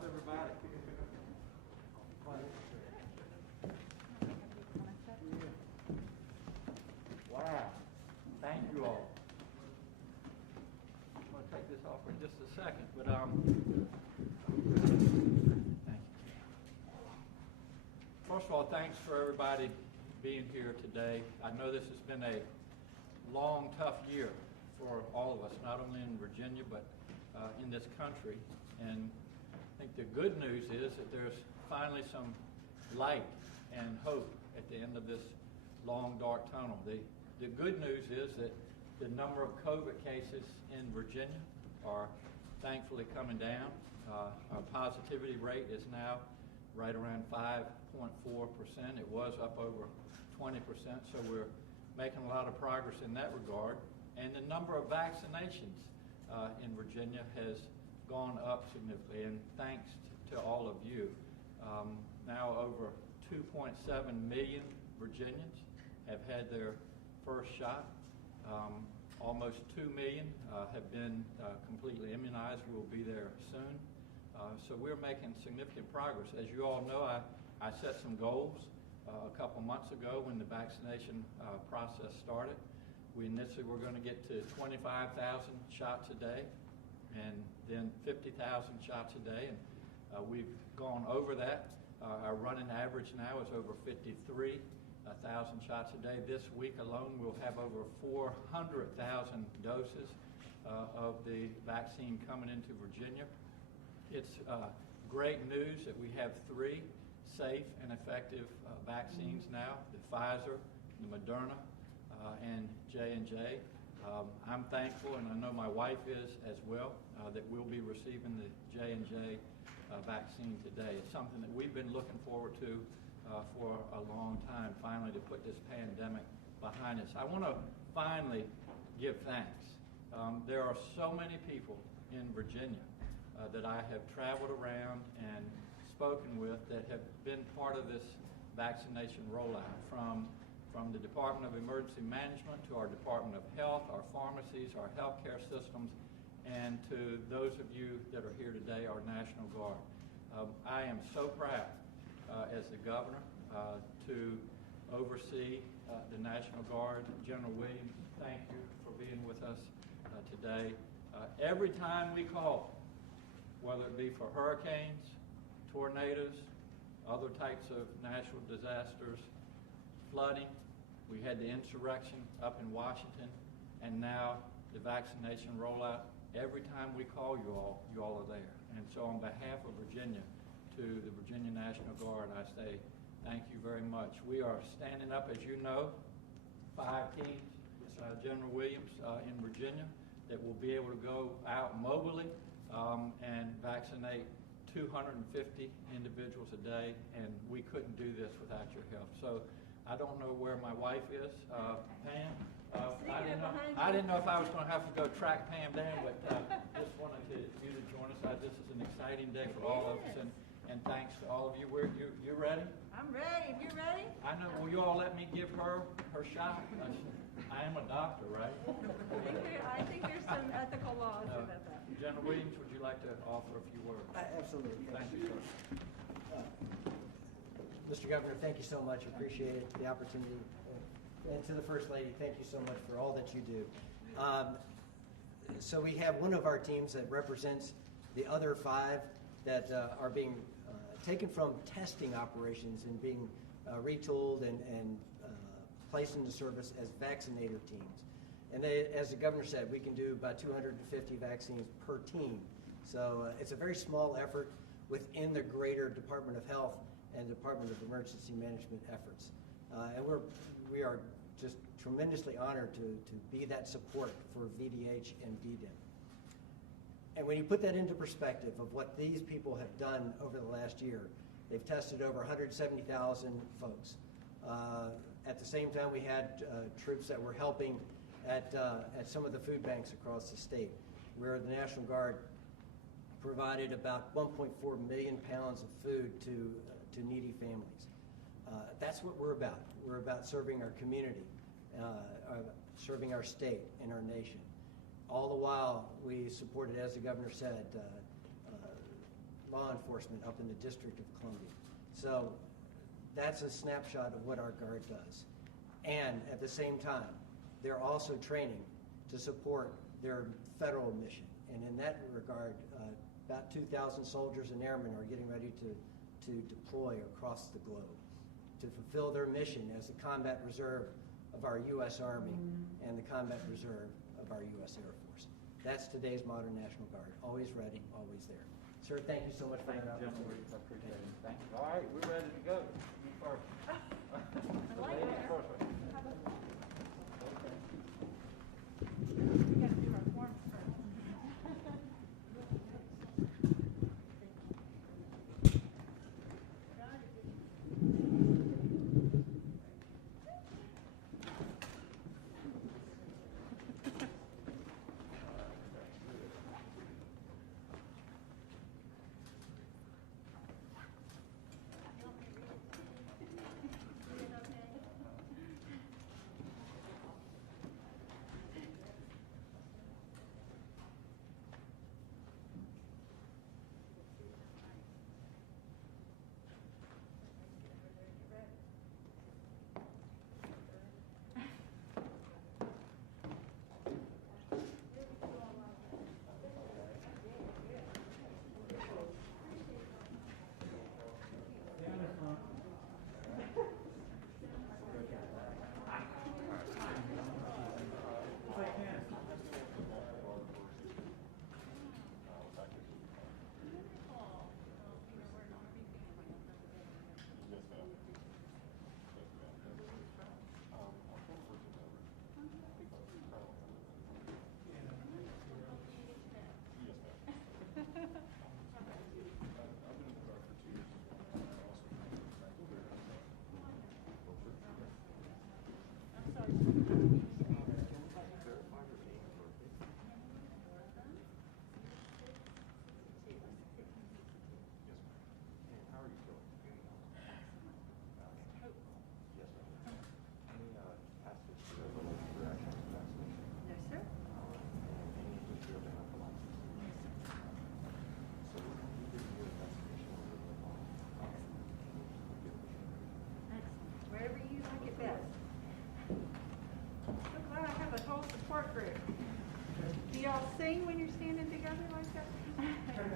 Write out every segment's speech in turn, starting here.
How's everybody? Wow. Thank you all. I'm going to take this off for just a second, but thank you. First of all, thanks for everybody being here today. I know this has been a long, tough year for all of us, not only in Virginia, but in this country. And I think the good news is that there's finally some light and hope at the end of this long, dark tunnel. The good news is that the number of COVID cases in Virginia are thankfully coming down. Our positivity rate is now right around 5.4%. It was up over 20%, so we're making a lot of progress in that regard. And the number of vaccinations in Virginia has gone up significantly, and thanks to all of you. Now over 2.7 million Virginians have had their first shot. Almost 2 million have been completely immunized. We'll be there soon. So we're making significant progress. As you all know, I set some goals a couple months ago when the vaccination process started. We initially were going to get to 25,000 shots a day and then 50,000 shots a day, and we've gone over that. Our running average now is over 53,000 shots a day. This week alone, we'll have over 400,000 doses of the vaccine coming into Virginia. It's great news that we have 3 safe and effective vaccines now, the Pfizer, the Moderna, and J&J. I'm thankful, and I know my wife is as well, that we'll be receiving the J&J vaccine today. It's something that we've been looking forward to for a long time, finally to put this pandemic behind us. I want to finally give thanks. There are so many people in Virginia that I have traveled around and spoken with that have been part of this vaccination rollout, from the Department of Emergency Management to our Department of Health, our pharmacies, our healthcare systems, and to those of you that are here today, our National Guard. I am so proud as the governor to oversee the National Guard. General Williams, thank you for being with us today. Every time we call, whether it be for hurricanes, tornadoes, other types of natural disasters, flooding, we had the insurrection up in Washington, and now the vaccination rollout. Every time we call you all are there. And so on behalf of Virginia, to the Virginia National Guard, I say thank you very much. We are standing up, as you know, 5 teams, General Williams in Virginia, that will be able to go out mobily and vaccinate 250 individuals a day, and we couldn't do this without your help. So I don't know where my wife is, Pam. I didn't know if I was going to have to go track Pam down, but just wanted you to join us. This is an exciting day for all of us, and thanks to all of you. You ready? I'm ready. If you're ready. I know. Will you all let me give her shot? I am a doctor, right? I think there's some ethical laws about that. General Williams, would you like to offer a few words? Absolutely. Thank you, sir. Mr. Governor, thank you so much. Appreciate it, the opportunity. And to the First Lady, thank you so much for all that you do. So we have one of our teams that represents the other 5 that are being taken from testing operations and being retooled and placed into service as vaccinator teams. And they, as the governor said, we can do about 250 vaccines per team. So it's a very small effort within the greater Department of Health and Department of Emergency Management efforts. And we are just tremendously honored to be that support for VDH and VDIM. And when you put that into perspective of what these people have done over the last year, they've tested over 170,000 folks. At the same time, we had troops that were helping at some of the food banks across the state, where the National Guard provided about 1.4 million pounds of food to needy families. That's what we're about. We're about serving our community, serving our state and our nation. All the while, we supported, as the governor said, law enforcement up in the District of Columbia. So that's a snapshot of what our Guard does. And at the same time, they're also training to support their federal mission. And in that regard, about 2,000 soldiers and airmen are getting ready to deploy across the globe to fulfill their mission as the combat reserve of our U.S. Army and the combat reserve of our U.S. Air Force. That's today's modern National Guard, always ready, always there. Sir, thank you so much for that opportunity. I appreciate it. Thank you. All right, we're ready to go. You first. The like ladies that. first. We gotta do our forms first. Sing when you're standing together like that? You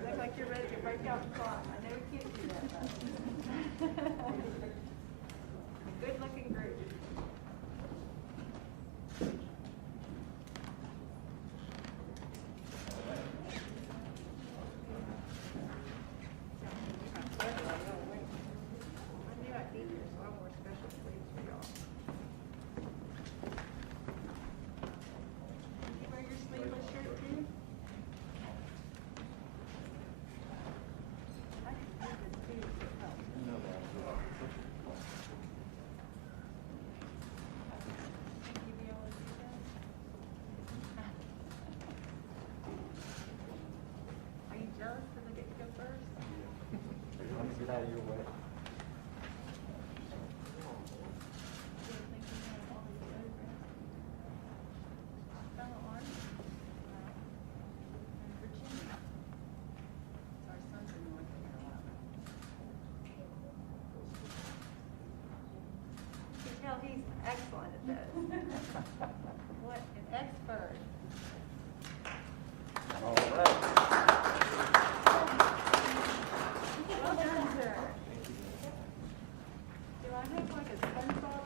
look like you're ready to break out and cry. I know we can't do that. Good looking group. I knew I'd be here, so I wore special sleeves for y'all. Did you wear your sleeveless shirt too? I can do this too, if it helps. Think you'd be able to do that? Are you jealous because I get to go first? Let me get out of your way. Fellow Army, and Virginia. Our son's in North Carolina. You can tell he's excellent at this. What an expert. All right. Well done, sir. Do I look like a SpongeBob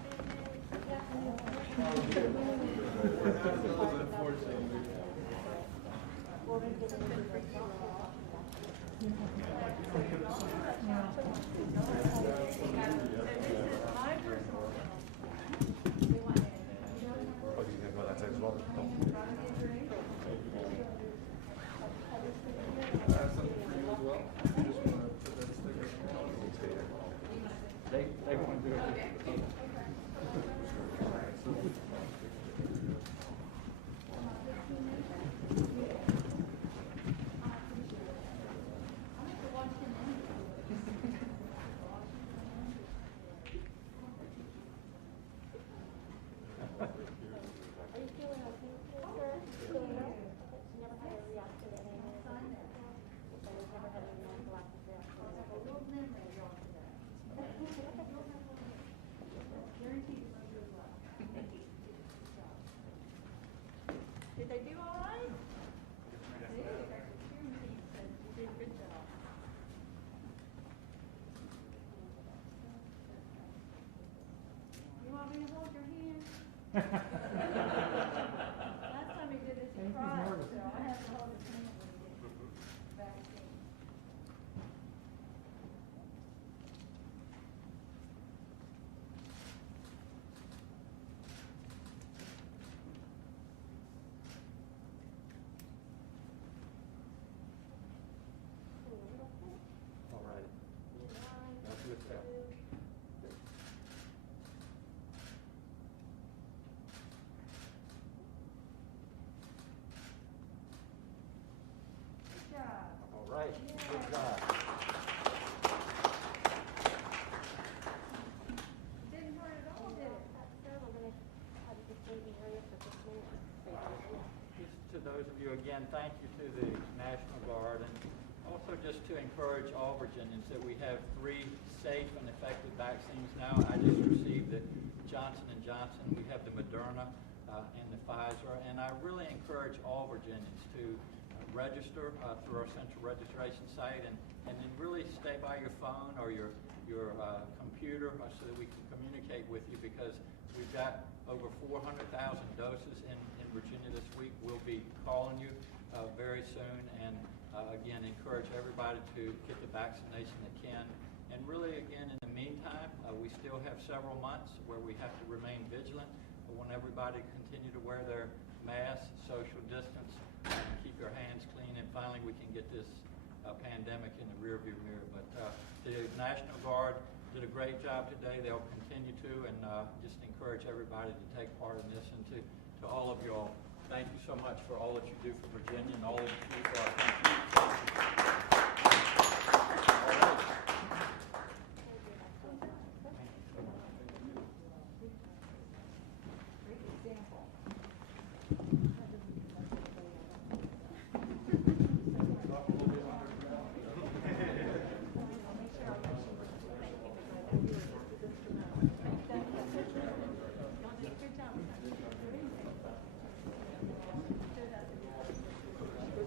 So this is my personal. Oh, you can go that side as well? They want to do it. Are you feeling okay, sir? Feeling well? You never had a reaction to anything? So you've never had any anaphylactic Last time he did this, he He's cried, nervous. so I have to hold his hand when he gets vaccine. All right. That's good stuff. Good job. All right. Good Yeah. job. Didn't hurt at all, did it? Just to those of you, again, thank you to the National Guard, and also just to encourage all Virginians that we have 3 safe and effective vaccines now. I just received the Johnson & Johnson. We have the Moderna and the Pfizer, and I really encourage all Virginians to register through our central registration site, and then really stay by your phone or your computer so that we can communicate with you, because we've got over 400,000 doses in Virginia this week. We'll be calling you very soon, and again, encourage everybody to get the vaccination that can. And really, again, in the meantime, we still have several months where we have to remain vigilant. We want everybody to continue to wear their masks, social distance, and keep their hands clean, and finally we can get this pandemic in the rearview mirror. But the National Guard did a great job today. They'll continue to, and just encourage everybody to take part in this. And to all of you all, thank you so much for all that you do for Virginia and all that you do for our country.